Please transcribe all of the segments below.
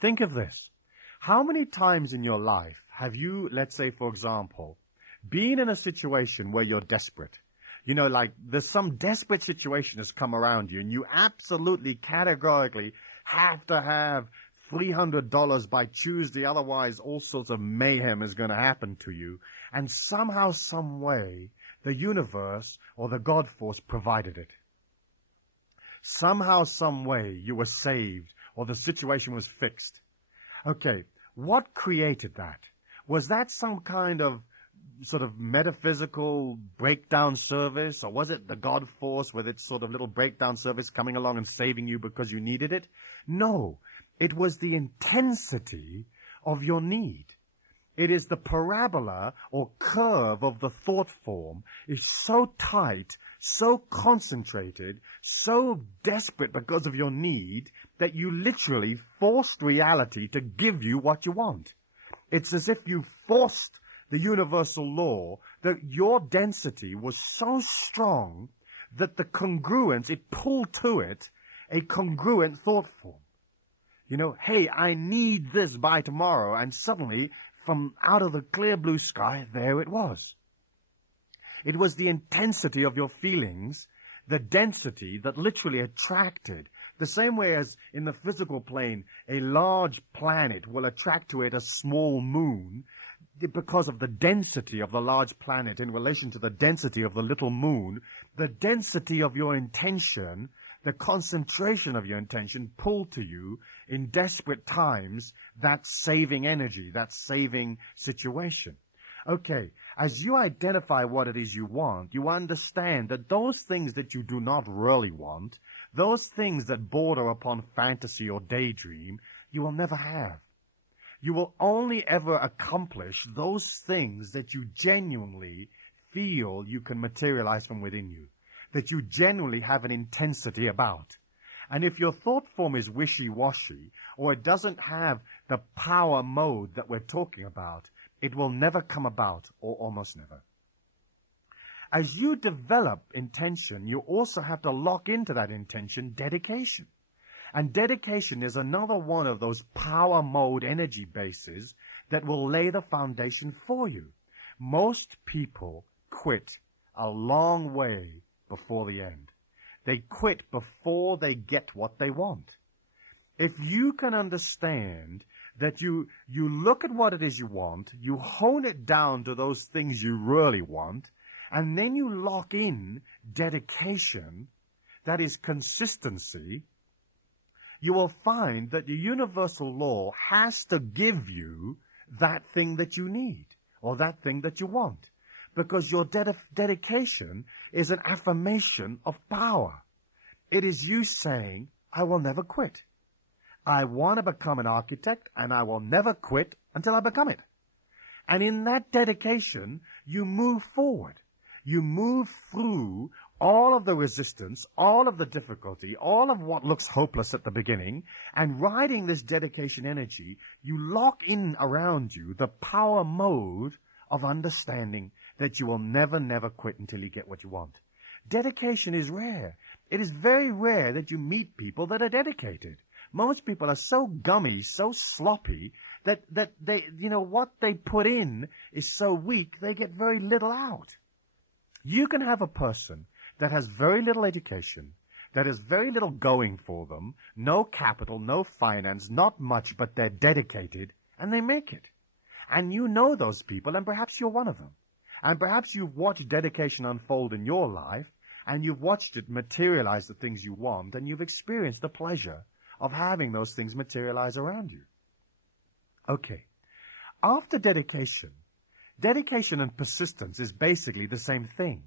Think of this. How many times in your life have you, let's say, for example, been in a situation where you're desperate? You know, like there's some desperate situation has come around you and you absolutely categorically have to have $300 by Tuesday, otherwise all sorts of mayhem is going to happen to you. And somehow, some way, the universe or the God force provided it. Somehow, some way, you were saved or the situation was fixed. Okay, what created that? Was that some kind of sort of metaphysical breakdown service, or was it the God force with its sort of little breakdown service coming along and saving you because you needed it? No, it was the intensity of your need. It is the parabola or curve of the thought form is so tight, so concentrated, so desperate because of your need that you literally forced reality to give you what you want. It's as if you forced the universal law that your density was so strong that the congruence, it pulled to it a congruent thought form. You know, hey, I need this by tomorrow, and suddenly, from out of the clear blue sky, there it was. It was the intensity of your feelings, the density that literally attracted. The same way as in the physical plane, a large planet will attract to it a small moon, because of the density of the large planet in relation to the density of the little moon, the density of your intention, the concentration of your intention pulled to you in desperate times that saving energy, that saving situation. Okay, as you identify what it is you want, you understand that those things that you do not really want, those things that border upon fantasy or daydream, you will never have. You will only ever accomplish those things that you genuinely feel you can materialize from within you, that you genuinely have an intensity about. And if your thought form is wishy-washy, or it doesn't have the power mode that we're talking about, it will never come about, or almost never. As you develop intention, you also have to lock into that intention dedication. And dedication is another one of those power mode energy bases that will lay the foundation for you. Most people quit a long way before the end. They quit before they get what they want. If you can understand that you look at what it is you want, you hone it down to those things you really want, and then you lock in dedication, that is consistency, you will find that the universal law has to give you that thing that you need or that thing that you want, because your dedication is an affirmation of power. It is you saying, I will never quit. I want to become an architect, and I will never quit until I become it. And in that dedication, you move forward. You move through all of the resistance, all of the difficulty, all of what looks hopeless at the beginning, and riding this dedication energy, you lock in around you the power mode of understanding that you will never, never quit until you get what you want. Dedication is rare. It is very rare that you meet people that are dedicated. Most people are so gummy, so sloppy, that they, what they put in is so weak, they get very little out. You can have a person that has very little education, that has very little going for them, no capital, no finance, not much, but they're dedicated, and they make it. And you know those people, and perhaps you're one of them. And perhaps you've watched dedication unfold in your life, and you've watched it materialize the things you want, and you've experienced the pleasure of having those things materialize around you. Okay. After dedication and persistence is basically the same thing.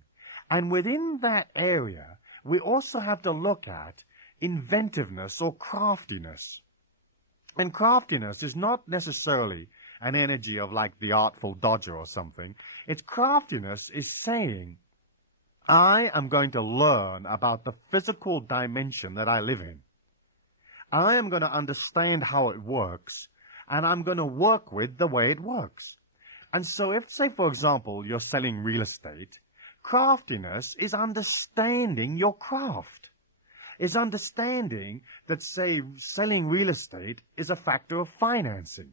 And within that area, we also have to look at inventiveness or craftiness. And craftiness is not necessarily an energy of like the Artful Dodger or something. Its craftiness is saying, I am going to learn about the physical dimension that I live in. I am going to understand how it works, and I'm going to work with the way it works. And so if, say, for example, you're selling real estate, craftiness is understanding your craft. is understanding that, say, selling real estate is a factor of financing.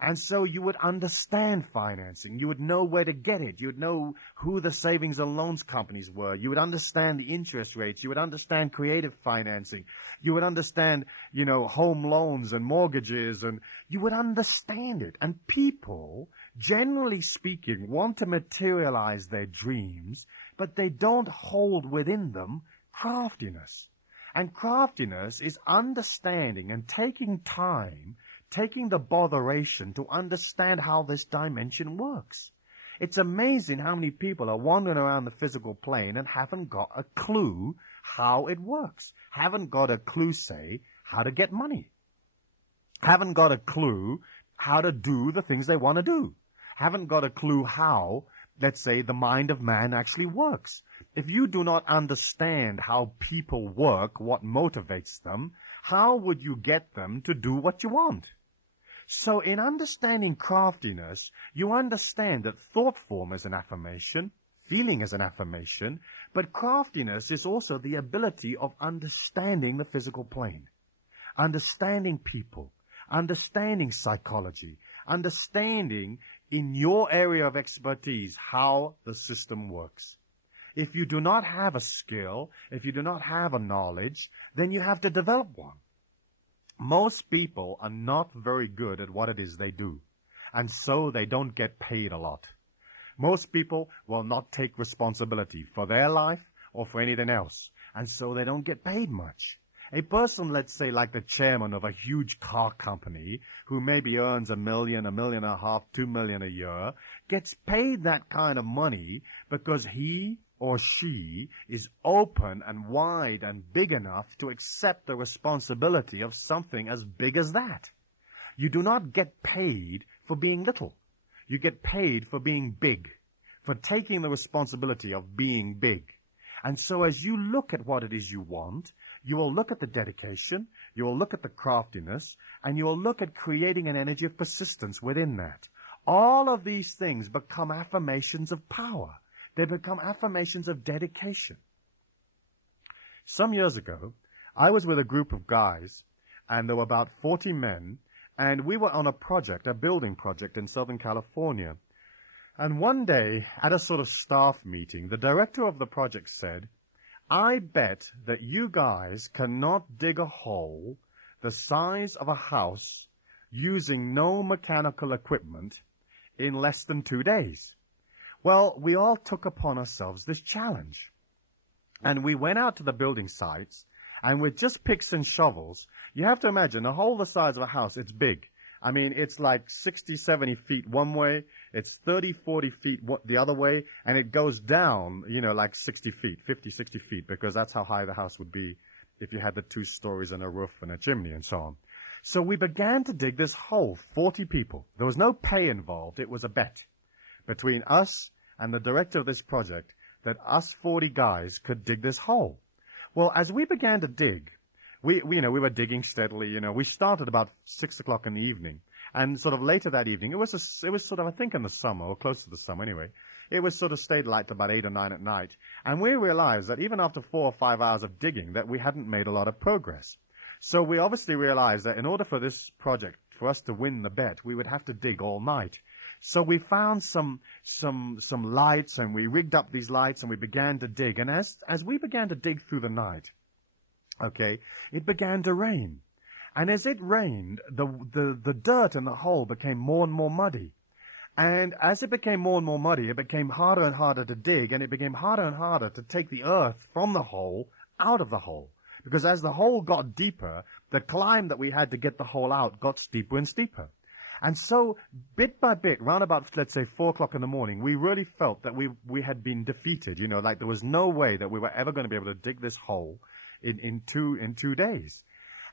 And so you would understand financing. You would know where to get it. You would know who the savings and loans companies were. You would understand the interest rates. You would understand creative financing. You would understand, home loans and mortgages, and you would understand it. And people, generally speaking, want to materialize their dreams, but they don't hold within them craftiness. And craftiness is understanding and taking time, taking the botheration to understand how this dimension works. It's amazing how many people are wandering around the physical plane and haven't got a clue how it works. Haven't got a clue, say, how to get money. Haven't got a clue how to do the things they want to do. Haven't got a clue how, let's say, the mind of man actually works. If you do not understand how people work, what motivates them, how would you get them to do what you want? So in understanding craftiness, you understand that thought form is an affirmation, feeling is an affirmation, but craftiness is also the ability of understanding the physical plane, understanding people, understanding psychology, understanding in your area of expertise how the system works. If you do not have a skill, if you do not have a knowledge, then you have to develop one. Most people are not very good at what it is they do, and so they don't get paid a lot. Most people will not take responsibility for their life or for anything else, and so they don't get paid much. A person, let's say, like the chairman of a huge car company, who maybe earns $1 million, $1.5 million, $2 million a year, gets paid that kind of money because he or she is open and wide and big enough to accept the responsibility of something as big as that. You do not get paid for being little. You get paid for being big, for taking the responsibility of being big. And so as you look at what it is you want, you will look at the dedication, you will look at the craftiness, and you will look at creating an energy of persistence within that. All of these things become affirmations of power. They become affirmations of dedication. Some years ago, I was with a group of guys, and there were about 40 men, and we were on a project, a building project in Southern California. And one day, at a sort of staff meeting, the director of the project said, "I bet that you guys cannot dig a hole the size of a house using no mechanical equipment in less than 2 days." Well, we all took upon ourselves this challenge. And we went out to the building sites, and with just picks and shovels, you have to imagine a hole the size of a house, it's big. I mean, it's like 60, 70 feet one way, it's 30, 40 feet the other way, and it goes down, like 60 feet, 50, 60 feet, because that's how high the house would be if you had the 2 stories and a roof and a chimney and so on. So we began to dig this hole, 40 people. There was no pay involved, it was a bet between us and the director of this project that us 40 guys could dig this hole. Well, as we began to dig, we were digging steadily. We started about 6 o'clock in the evening, and sort of later that evening, it was sort of, I think, in the summer or close to the summer anyway. It was sort of stayed light to about 8 or 9 at night, and we realized that even after 4 or 5 hours of digging, that we hadn't made a lot of progress. So we obviously realized that in order for this project, for us to win the bet, we would have to dig all night. So we found some lights, and we rigged up these lights, and we began to dig. And as we began to dig through the night, okay, it began to rain. And as it rained, the dirt in the hole became more and more muddy. And as it became more and more muddy, it became harder and harder to dig, and it became harder and harder to take the earth from the hole out of the hole. Because as the hole got deeper, the climb that we had to get the hole out got steeper and steeper. And so, bit by bit, round about, let's say, 4 o'clock in the morning, we really felt that we had been defeated. Like there was no way that we were ever going to be able to dig this hole in 2 days.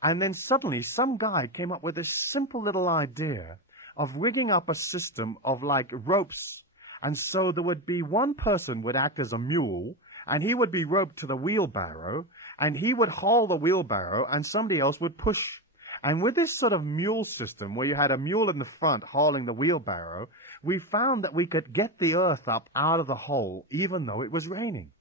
And then suddenly, some guy came up with this simple little idea of rigging up a system of, like, ropes. And so there would be one person would act as a mule, and he would be roped to the wheelbarrow, and he would haul the wheelbarrow, and somebody else would push. And with this sort of mule system, where you had a mule in the front hauling the wheelbarrow, we found that we could get the earth up out of the hole, even though it was raining.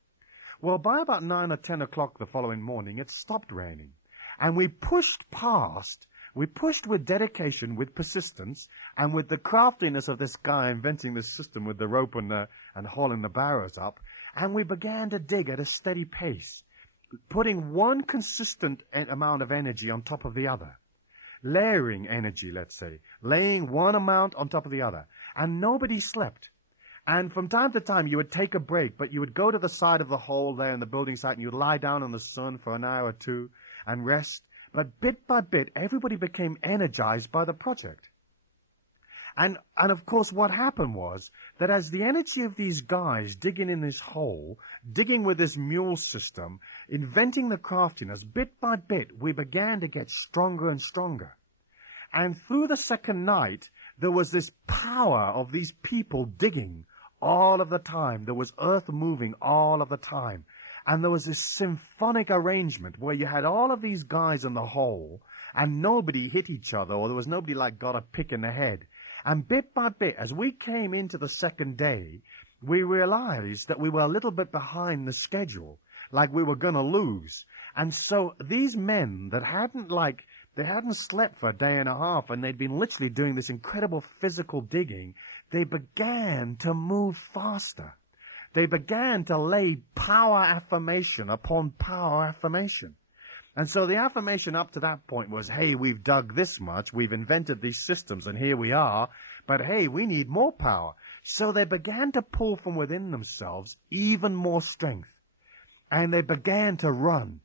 Well, by about 9 or 10 o'clock the following morning, it stopped raining. And we pushed with dedication, with persistence, and with the craftiness of this guy inventing this system with the rope and hauling the barrows up. And we began to dig at a steady pace, putting one consistent amount of energy on top of the other. Layering energy, let's say. Laying one amount on top of the other. And nobody slept. And from time to time, you would take a break, but you would go to the side of the hole there in the building site, and you would lie down in the sun for an hour or two and rest. But bit by bit, everybody became energized by the project. And of course, what happened was that as the energy of these guys digging in this hole, digging with this mule system, inventing the craftiness, bit by bit, we began to get stronger and stronger. And through the second night, there was this power of these people digging all of the time. There was earth moving all of the time. And there was this symphonic arrangement where you had all of these guys in the hole, and nobody hit each other, or there was nobody like got a pick in the head. And bit by bit, as we came into the second day, we realized that we were a little bit behind the schedule, like we were going to lose. And so these men that they hadn't slept for a day and a half, and they'd been literally doing this incredible physical digging, they began to move faster. They began to lay power affirmation upon power affirmation. And so the affirmation up to that point was, hey, we've dug this much, we've invented these systems, and here we are, but hey, we need more power. So they began to pull from within themselves even more strength. And they began to run.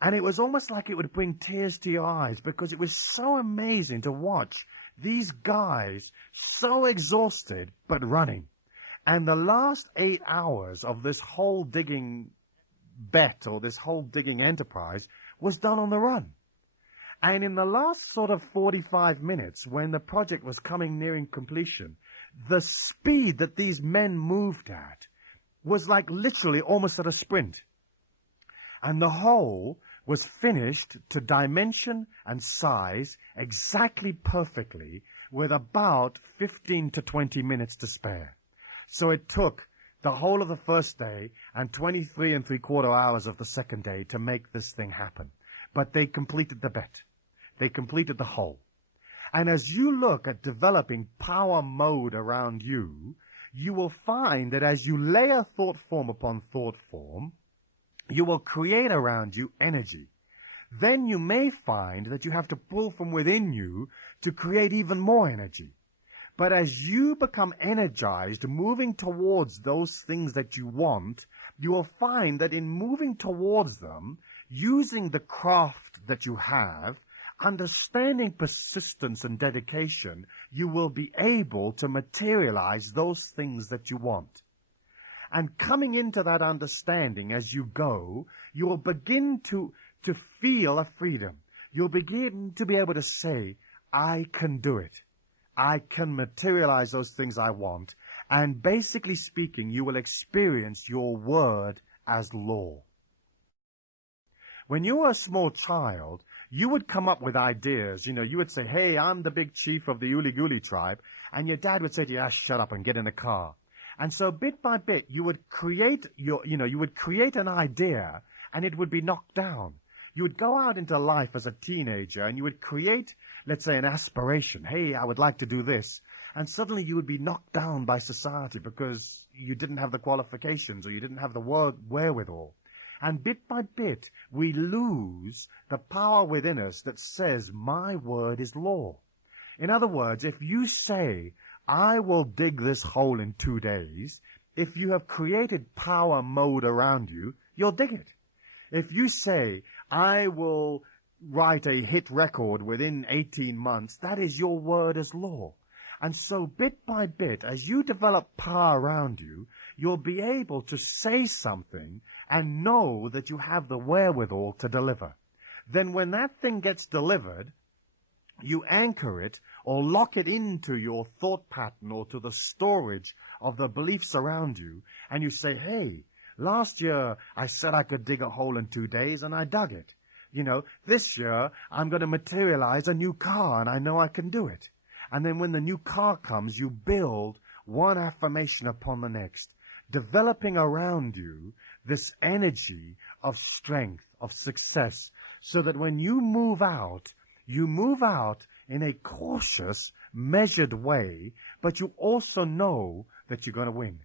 And it was almost like it would bring tears to your eyes, because it was so amazing to watch these guys so exhausted, but running. And the last 8 hours of this whole digging bet, or this whole digging enterprise, was done on the run. And in the last sort of 45 minutes, when the project was coming nearing completion, the speed that these men moved at was like literally almost at a sprint. And the whole was finished to dimension and size exactly perfectly, with about 15 to 20 minutes to spare. So it took the whole of the first day and 23 3/4 hours of the second day to make this thing happen. But they completed the bet. They completed the whole. And as you look at developing power mode around you, you will find that as you layer thought form upon thought form, you will create around you energy. Then you may find that you have to pull from within you to create even more energy. But as you become energized, moving towards those things that you want, you will find that in moving towards them, using the craft that you have, understanding persistence and dedication, you will be able to materialize those things that you want. And coming into that understanding as you go, you will begin to feel a freedom. You'll begin to be able to say, I can do it. I can materialize those things I want. And basically speaking, you will experience your word as law. When you were a small child, you would come up with ideas. You would say, hey, I'm the big chief of the Uli-Guli tribe. And your dad would say to you, shut up and get in the car. And so bit by bit, you would create you would create an idea, and it would be knocked down. You would go out into life as a teenager, and you would create, let's say, an aspiration. Hey, I would like to do this. And suddenly you would be knocked down by society because you didn't have the qualifications, or you didn't have the wherewithal. And bit by bit, we lose the power within us that says, my word is law. In other words, if you say, I will dig this hole in 2 days, if you have created power mode around you, you'll dig it. If you say, I will write a hit record within 18 months, that is your word as law. And so bit by bit, as you develop power around you, you'll be able to say something and know that you have the wherewithal to deliver. Then when that thing gets delivered, you anchor it or lock it into your thought pattern or to the storage of the beliefs around you, and you say, hey, last year I said I could dig a hole in 2 days, and I dug it. This year I'm going to materialize a new car, and I know I can do it. And then when the new car comes, you build one affirmation upon the next, developing around you this energy of strength, of success, so that when you move out in a cautious, measured way, but you also know that you're going to win.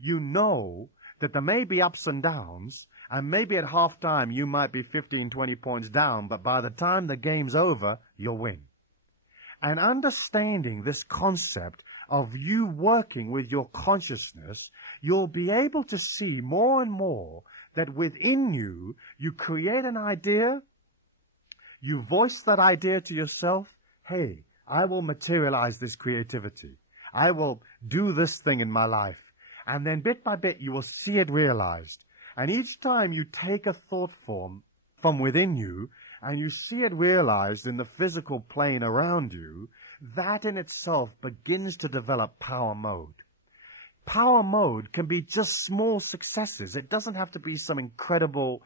You know that there may be ups and downs, and maybe at halftime you might be 15, 20 points down, but by the time the game's over, you'll win. And understanding this concept of you working with your consciousness, you'll be able to see more and more that within you, you create an idea, you voice that idea to yourself, hey, I will materialize this creativity. I will do this thing in my life. And then bit by bit, you will see it realized. And each time you take a thought form from within you, and you see it realized in the physical plane around you, that in itself begins to develop power mode. Power mode can be just small successes. It doesn't have to be some incredible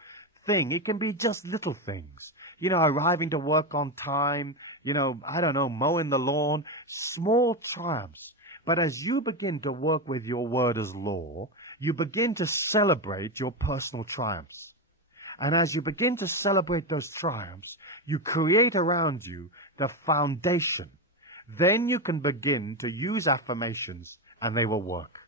thing. It can be just little things. You know, arriving to work on time, mowing the lawn, small triumphs. But as you begin to work with your word as law, you begin to celebrate your personal triumphs. And as you begin to celebrate those triumphs, you create around you the foundation. Then you can begin to use affirmations, and they will work.